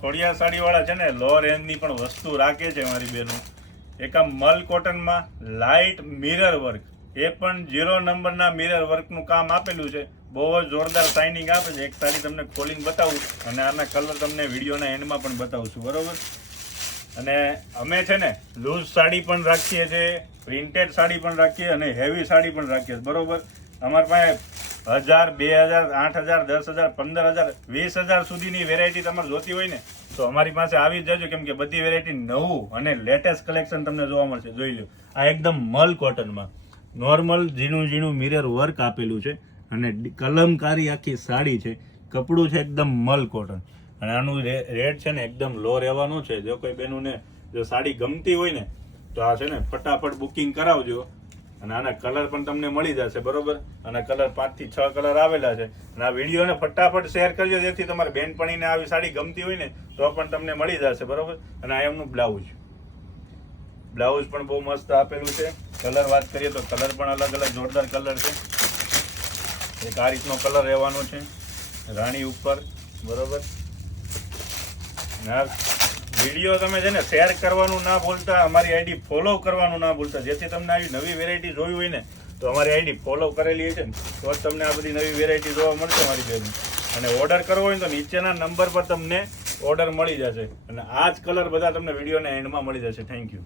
ખોડિયા સાડી વાળા છે ને લો રેન્જ ની પણ વસ્તુ રાખે છે મારી બેનો. એક આ મલ કોટન માં લાઇટ મિરર વર્ક, એ પણ 0 નંબરના મિરર વર્ક નું કામ આપેલું છે. બહુ જ જોરદાર શાઇનિંગ આપે છે. એક સાડી તમને ખોલીને બતાવું અને આના કલર તમને વિડીયોના એન્ડમાં પણ બતાવું છું, બરોબર. અને અમે છે ને લૂઝ સાડી પણ રાખીએ છીએ, પ્રિન્ટેડ સાડી પણ રાખીએ અને હેવી સાડી પણ રાખીએ, બરોબર. અમારી પાસે 1000, 2000, 8000, 10000, 15000, 20000 સુધીની વેરાયટી તમારે જોતી હોય ને તો અમારી પાસે આવી જ જજો, કેમ કે બધી વેરાયટી નવું અને લેટેસ્ટ કલેક્શન તમને જોવા મળશે. જોઈ લો, આ એકદમ મલ કોટનમાં નોર્મલ ઝીણું ઝીણું મિરર વર્ક આપેલું છે અને કલમકારી આખી સાડી છે. કપડું છે એકદમ મલ કોટન અને આનું રેટ છે ને એકદમ લો રહેવાનું છે. જો કોઈ બેનુને જો સાડી ગમતી હોય ને તો આ છે ને ફટાફટ બુકિંગ કરાવજો અને આના કલર પણ તમને મળી જશે, બરોબર. અને કલર 5 થી 6 કલર આવેલા છે અને આ વિડીયોને ફટાફટ શેર કરજો, જેથી તમારી બેનપણીને આવી સાડી ગમતી હોય ને તો પણ તમને મળી જશે, બરોબર. અને આ એમનું બ્લાઉઝ પણ બહુ મસ્ત આપેલું છે. કલર વાત કરીએ તો કલર પણ અલગ અલગ જોરદાર કલર છે. એક આ રીતનો કલર રહેવાનો છે રાણી ઉપર, બરોબર. વિડીયો તમે છે ને શેર કરવાનું ના ભૂલતા, અમારી આઈડી ફોલો કરવાનું ના ભૂલતા, જેથી તમને આવી નવી વેરાયટી જોવી હોય ને તો અમારી આઈડી ફોલો કરેલી છે ને તો જ તમને આ બધી નવી વેરાયટી જોવા મળશે મારી બેન. અને ઓર્ડર કરવો હોય તો નીચેના નંબર પર તમને ઓર્ડર મળી જશે અને આ જ કલર બધા તમને વિડીયોના એન્ડમાં મળી જશે. Thank you.